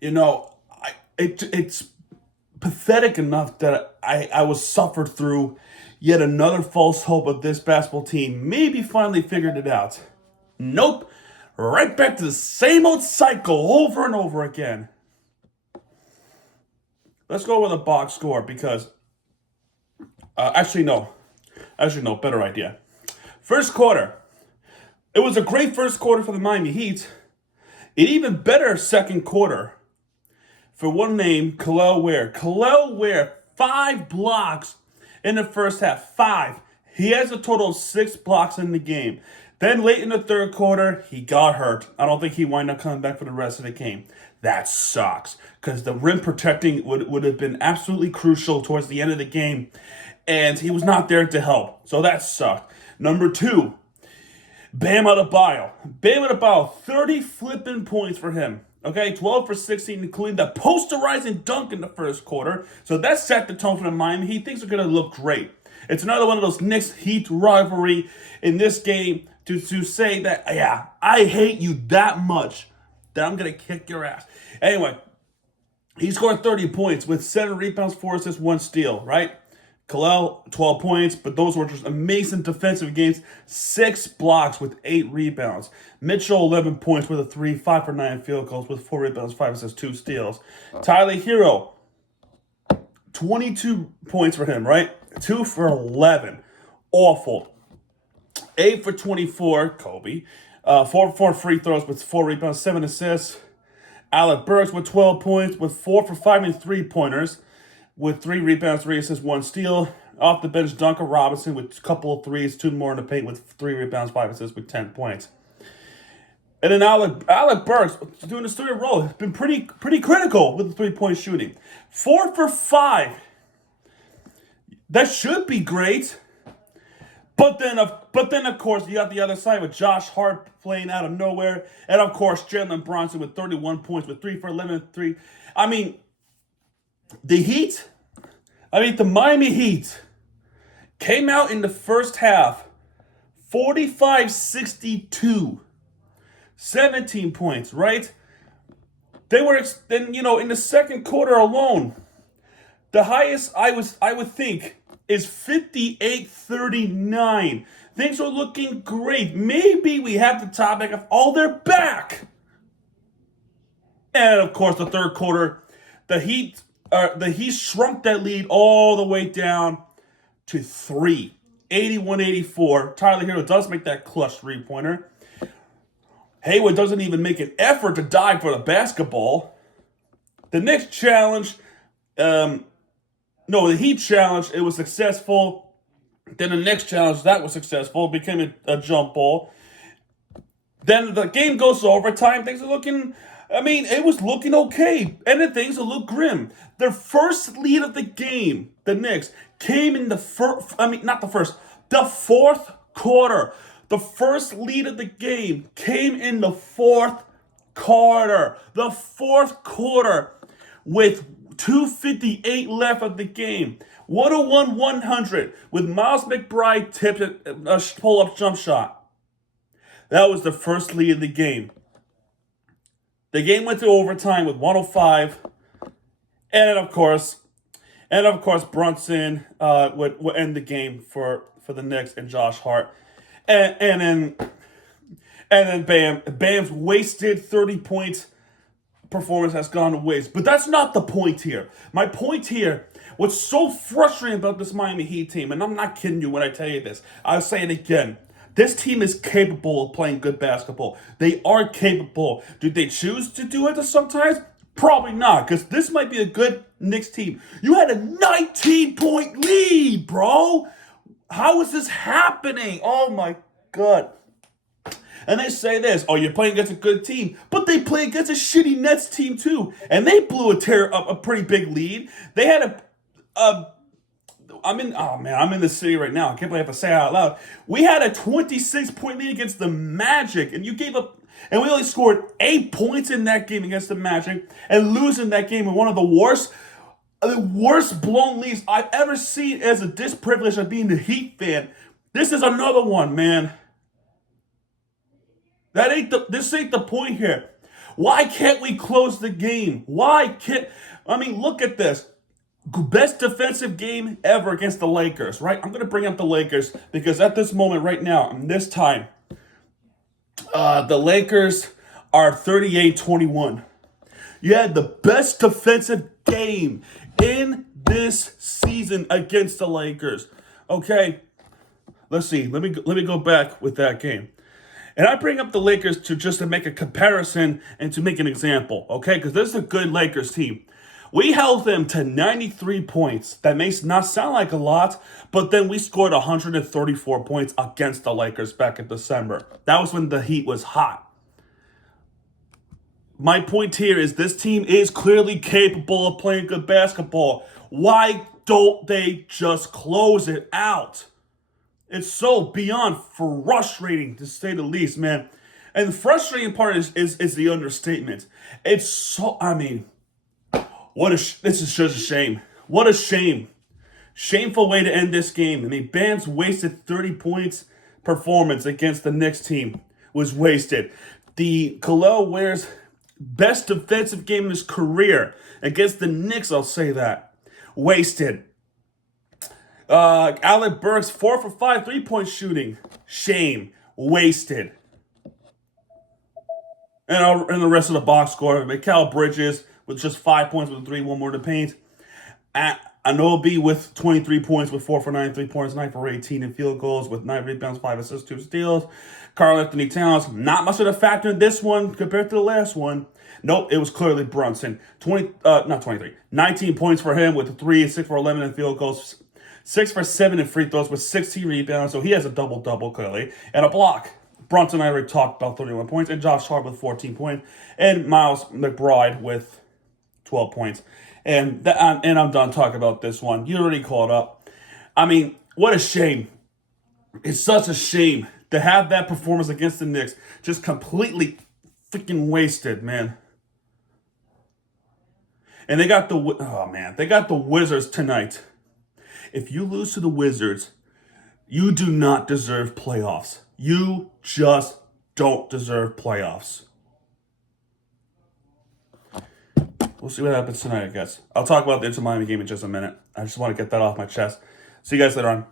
You know, it's pathetic enough that I was suffered through yet another false hope of this basketball team maybe finally figured it out. Nope. Right back to the same old cycle over and over again. Let's go with a box score because, actually, no. Actually, no, better idea. First quarter. It was a great first quarter for the Miami Heat. An even better second quarter for one name, Khalil Ware. Khalil Ware, 5 blocks in the first half. 5. He has a total of 6 blocks in the game. Then late in the third quarter, he got hurt. I don't think he wound up coming back for the rest of the game. That sucks because the rim protecting would have been absolutely crucial towards the end of the game, and he was not there to help. So that sucked. Number 2, Bam Adebayo. Bam Adebayo, 30 flipping points for him. Okay, 12 for 16, including the posterizing dunk in the first quarter. So that set the tone for the Miami Heat. Things are going to look great. It's another one of those Knicks-Heat rivalry in this game to say that, yeah, I hate you that much that I'm going to kick your ass. Anyway, he scored 30 points with 7 rebounds, 4 assists, 1 steal, right? Khalil, 12 points, but those were just amazing defensive games. 6 blocks with 8 rebounds. Mitchell, 11 points with a 3, 5 for 9 field goals with 4 rebounds, 5 assists, 2 steals. Tyler Hero, 22 points for him, right? 2 for 11. Awful. 8 for 24, Kobe. 4 for 4 free throws with 4 rebounds, 7 assists. Alec Burks with 12 points with 4 for 5 and 3-pointers. With 3 rebounds, 3 assists, 1 steal. Off the bench, Duncan Robinson with a couple of threes, 2 more in the paint with 3 rebounds, 5 assists with 10 points. And then Alec Burks doing the starting role has been pretty critical with the 3-point shooting. 4 for 5. That should be great. But then of course you got the other side with Josh Hart playing out of nowhere, and of course Jalen Brunson with 31 points with 3 for 11, 3. I mean, the Miami Heat came out in the first half 45-62. 17 points, right? They were then, in the second quarter alone, the highest I would think is 58-39. Things are looking great. Maybe we have the topic of, oh, they're back. And of course, the third quarter, the Heat shrunk that lead all the way down to 3. 81-84. Tyler Hero does make that clutch 3-pointer. Haywood doesn't even make an effort to dive for the basketball. The Knicks challenge, the Heat challenge, it was successful. Then the Knicks challenge, that was successful. It became a jump ball. Then the game goes to overtime. Things are looking, it was looking okay. And then things will look grim. Their first lead of the game, the Knicks, came in the fourth quarter. The first lead of the game came in the fourth quarter. The fourth quarter with 2:58 left of the game. 101-100 with Miles McBride tipped a pull-up jump shot. That was the first lead of the game. The game went to overtime with 105. And of course, Brunson would end the game for the Knicks and Josh Hart. And then Bam's wasted 30-point performance has gone to waste. But that's not the point here. My point here, what's so frustrating about this Miami Heat team, and I'm not kidding you when I tell you this, I'll say it again. This team is capable of playing good basketball. They are capable. Do they choose to do it sometimes? Probably not, because this might be a good Knicks team. You had a 19-point lead, bro. How is this happening? Oh, my God. And they say this, oh, you're playing against a good team. But they play against a shitty Nets team, too. And they blew a pretty big lead. They had I'm in the city right now. I can't believe I have to say it out loud. We had a 26-point lead against the Magic. And you gave up, and we only scored 8 points in that game against the Magic. And losing that game in one of the worst blown leads I've ever seen as a disprivilege of being a Heat fan. This is another one, man. This ain't the point here. Why can't we close the game? Why can't... I mean, look at this. Best defensive game ever against the Lakers, right? I'm going to bring up the Lakers because at this moment right now, in this time, the Lakers are 38-21. You had the best defensive game in this season against the Lakers. Okay, let's see. Let me go back with that game. And I bring up the Lakers to make a comparison and to make an example, okay? Because this is a good Lakers team. We held them to 93 points. That may not sound like a lot, but then we scored 134 points against the Lakers back in December. That was when the Heat was hot. My point here is this team is clearly capable of playing good basketball. Why don't they just close it out? It's so beyond frustrating, to say the least, man. And the frustrating part is the understatement. It's so, I mean, this is just a shame. What a shame. Shameful way to end this game. I mean, Bam's wasted 30 points performance against the Knicks team was wasted. The Khalil Ware's best defensive game in his career against the Knicks, I'll say that, wasted. Alec Burks, 4 for 5 3-point shooting. Shame. Wasted. And the rest of the box score, Mikal Bridges with just 5 points with a 3-1 more to paint. Anobi with 23 points with 4 for 9 3-pointers, 9 for 18 in field goals with 9 rebounds, 5 assists, 2 steals. Karl-Anthony Towns, not much of a factor in this one compared to the last one. Nope, it was clearly Brunson. 19 points for him with 3, 6 for 11 in field goals, 6 for 7 in free throws with 16 rebounds. So he has a double-double clearly. And a block. Brunson, I already talked about 31 points. And Josh Hart with 14 points. And Miles McBride with 12 points. And I'm done talking about this one. You already caught up. I mean, what a shame. It's such a shame to have that performance against the Knicks just completely freaking wasted, man. And they got the Wizards tonight. If you lose to the Wizards, you do not deserve playoffs. You just don't deserve playoffs. We'll see what happens tonight, I guess. I'll talk about the Inter Miami game in just a minute. I just want to get that off my chest. See you guys later on.